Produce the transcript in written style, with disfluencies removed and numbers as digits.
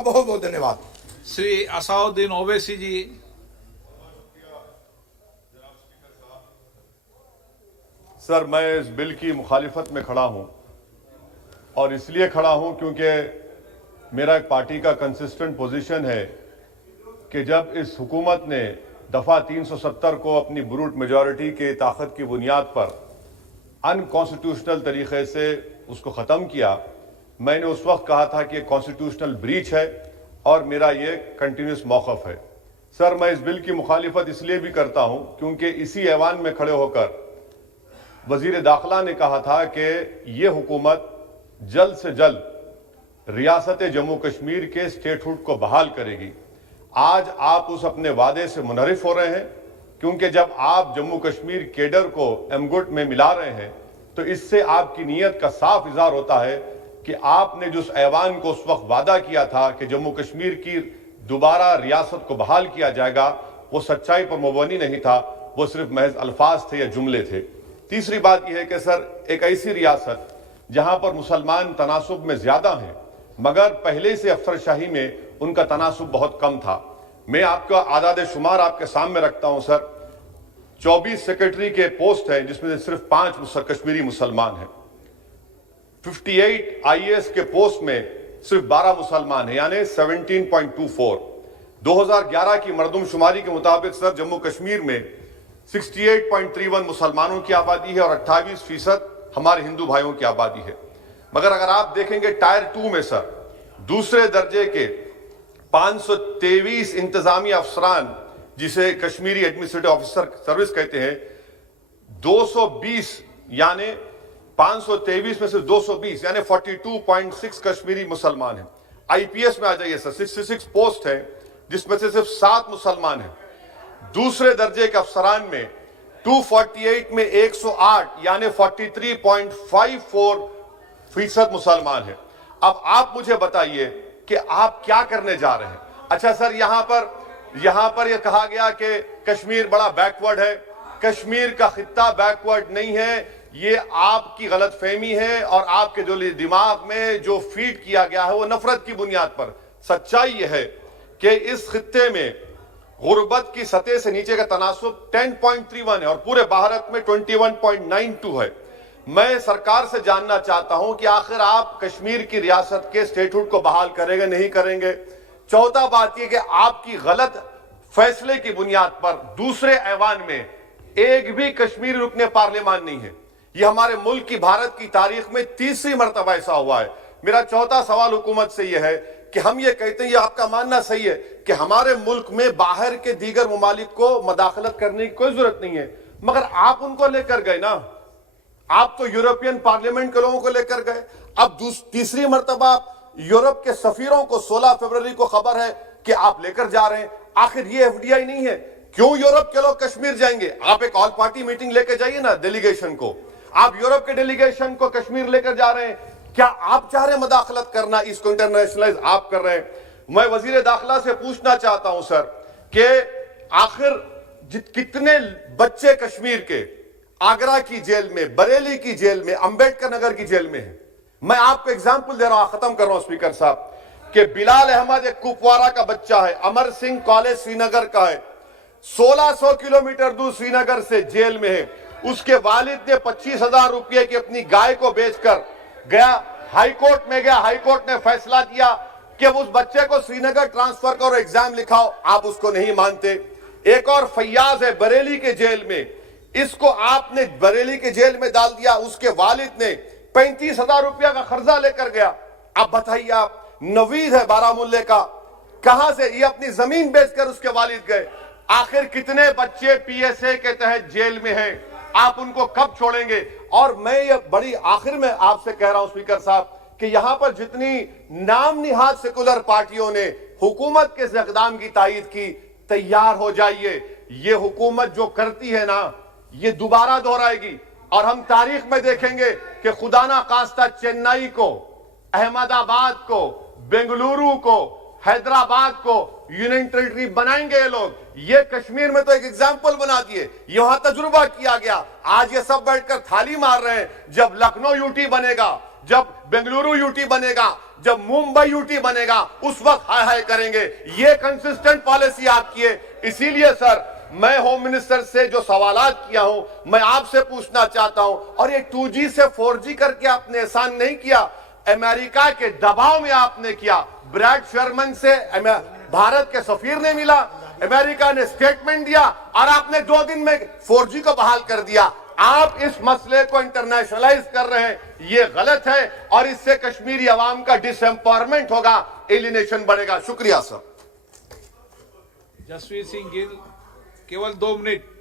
बहुत बहुत धन्यवाद। श्री असाउद्दीन ओवैसी जी। सर, मैं इस बिल की मुखालिफत में खड़ा हूं और इसलिए खड़ा हूं क्योंकि मेरा एक पार्टी का कंसिस्टेंट पोजीशन है कि जब इस हुकूमत ने दफ़ा 370 को अपनी ब्रूट मेजॉरिटी के ताकत की बुनियाद पर अनकॉन्स्टिट्यूशनल तरीके से उसको ख़त्म किया, मैंने उस वक्त कहा था कि कॉन्स्टिट्यूशनल ब्रीच है और मेरा ये कंटिन्यूस मौक़िफ़ है। सर, मैं इस बिल की मुखालिफत इसलिए भी करता हूं क्योंकि इसी ऐवान में खड़े होकर वज़ीर दाखिला ने कहा था कि ये हुकूमत जल्द से जल्द रियासत जम्मू कश्मीर के स्टेटहुड को बहाल करेगी। आज आप उस अपने वादे से मुनहरिफ हो रहे हैं क्योंकि जब आप जम्मू कश्मीर केडर को एमगुट में मिला रहे हैं तो इससे आपकी नीयत का साफ इज़हार होता है कि आपने जो उस ऐवान को उस वक्त वादा किया था कि जम्मू कश्मीर की दोबारा रियासत को बहाल किया जाएगा, वो सच्चाई पर मुबनी नहीं था, वो सिर्फ महज अल्फाज थे या जुमले थे। तीसरी बात यह है कि सर, एक ऐसी रियासत जहां पर मुसलमान तनासुब में ज्यादा हैं मगर पहले से अफसरशाही में उनका तनासुब बहुत कम था। मैं आपका आदाद शुमार आपके सामने रखता हूं सर। 24 सेक्रेटरी के पोस्ट हैं जिसमें से सिर्फ 5 कश्मीरी मुसलमान हैं। 58 IAS के पोस्ट में सिर्फ 12 मुसलमान हैं, यानी 17.24। 2011 की मरदमशुमारी के मुताबिक सर जम्मू कश्मीर में 68.31 मुसलमानों की आबादी है और 28% हमारे हिंदू भाइयों की आबादी है। मगर अगर आप देखेंगे टायर 2 में सर दूसरे दर्जे के 523 इंतजामी अफसरान, जिसे कश्मीरी एडमिनिस्ट्रेटिव ऑफिसर सर्विस कहते हैं, 220 यानी 523 में से 220 यानी 42.6 कश्मीरी मुसलमान हैं। IPS में आ जाइए सर, 66 पोस्ट है जिसमें से सिर्फ 7 मुसलमान हैं। दूसरे दर्जे के अफसरान में 248 में 108 यानी 43.54% मुसलमान हैं। अब आप मुझे बताइए कि आप क्या करने जा रहे हैं। अच्छा सर, यहां पर यह कहा गया कि कश्मीर बड़ा बैकवर्ड है। कश्मीर का खित्ता बैकवर्ड नहीं है, ये आपकी गलतफहमी है और आपके जो दिमाग में जो फीड किया गया है वो नफरत की बुनियाद पर। सच्चाई यह है कि इस खित्ते में गुर्बत की सतह से नीचे का तनासुब 10.31 है और पूरे भारत में 21.92 है। मैं सरकार से जानना चाहता हूं कि आखिर आप कश्मीर की रियासत के स्टेटहुड को बहाल करेंगे नहीं करेंगे। चौथा बात यह कि आपकी गलत फैसले की बुनियाद पर दूसरे ऐवान में एक भी कश्मीरी रुकने पार्लियामान नहीं है। यह हमारे मुल्क की, भारत की तारीख में तीसरी मर्तबा ऐसा हुआ है। मेरा चौथा सवाल हुकूमत से यह है कि हम ये कहते हैं, ये आपका मानना सही है कि हमारे मुल्क में बाहर के दीगर ममालिक को मदाखलत करने की कोई जरूरत नहीं है, मगर आप उनको लेकर गए ना। आप तो यूरोपियन पार्लियामेंट के लोगों को लेकर गए। अब तीसरी मर्तबा यूरोप के सफीरों को 16 फरवरी को खबर है कि आप लेकर जा रहे हैं। आखिर ये FDI नहीं है, क्यों यूरोप के लोग कश्मीर जाएंगे? आप एक ऑल पार्टी मीटिंग लेकर जाइए ना डेलीगेशन को। आप यूरोप के डेलीगेशन को कश्मीर लेकर जा रहे हैं, क्या आप चाह रहे हैं मदाखलत करना? इसको इंटरनेशनलाइज आप कर रहे हैं। मैं वजीर दाखिला से पूछना चाहता हूं सर कि आखिर कितने बच्चे कश्मीर के आगरा की जेल में, बरेली की जेल में, अंबेडकर नगर की जेल में है। मैं आपको एग्जाम्पल दे रहा हूं, खत्म कर रहा हूं स्पीकर साहब, कि बिलाल अहमद एक कुपवारा का बच्चा है, अमर सिंह कॉलेज श्रीनगर का है, 1600 किलोमीटर दूर श्रीनगर से जेल में है। उसके वालिद ने 25,000 रुपये की अपनी गाय को बेचकर गया, हाईकोर्ट में गया, हाईकोर्ट ने फैसला दिया कि उस बच्चे को श्रीनगर ट्रांसफर करो, एग्जाम लिखाओ। आप उसको नहीं मानते। एक और फैयाज है बरेली के जेल में, इसको आपने बरेली के जेल में डाल दिया। उसके वालिद ने 35,000 रुपया का कर्जा लेकर गया। अब बताइए आप, नवीद है बारामुल्ले का, कहां से ये अपनी जमीन बेचकर उसके वालिद गए। आखिर कितने बच्चे PSA के तहत जेल में हैं? आप उनको कब छोड़ेंगे? और मैं ये बड़ी आखिर में आपसे कह रहा हूं स्पीकर साहब कि यहां पर जितनी नाम निहाद सेकुलर पार्टियों ने हुकूमत के इस इक़दाम की तायीद की, तैयार हो जाइए। ये हुकूमत जो करती है ना, ये दोबारा दोहराएगी और हम तारीख में देखेंगे कि खुदा ना खास्ता चेन्नई को, अहमदाबाद को, बेंगलुरु को, हैदराबाद को यूनियन टेरिटरी बनाएंगे ये लोग। ये कश्मीर में तो एक एग्जाम्पल बना दिए, यहां तजुर्बा किया गया। आज ये सब बैठकर थाली मार रहे हैं। जब लखनऊ यूटी बनेगा, जब बेंगलुरु यूटी बनेगा, جب ممبئی یوٹی بنے گا اس وقت ہائے ہائے کریں گے. یہ کنسسٹنٹ پالیسی آپ کی ہے. اسی لیے سر میں ہوم منسٹر سے جو سوالات کیا ہوں میں آپ سے پوچھنا چاہتا ہوں, اور یہ 2G سے 4G کر کے آپ نے احسان نہیں کیا, امریکہ کے دباؤ میں آپ نے کیا. بریڈ شرمن سے بھارت کے سفیر نے ملا, امریکہ نے سٹیٹمنٹ دیا اور آپ نے 2 دن میں 4G کو بحال کر دیا. آپ اس مسئلے کو انٹرنیشنلائز کر رہے ہیں, یہ غلط ہے, اور اس سے کشمیری عوام کا ڈس ایمپاورمنٹ ہوگا, ایلینیشن بڑھے گا. شکریہ سر. जसवीर सिंह गिल केवल 2 मिनट.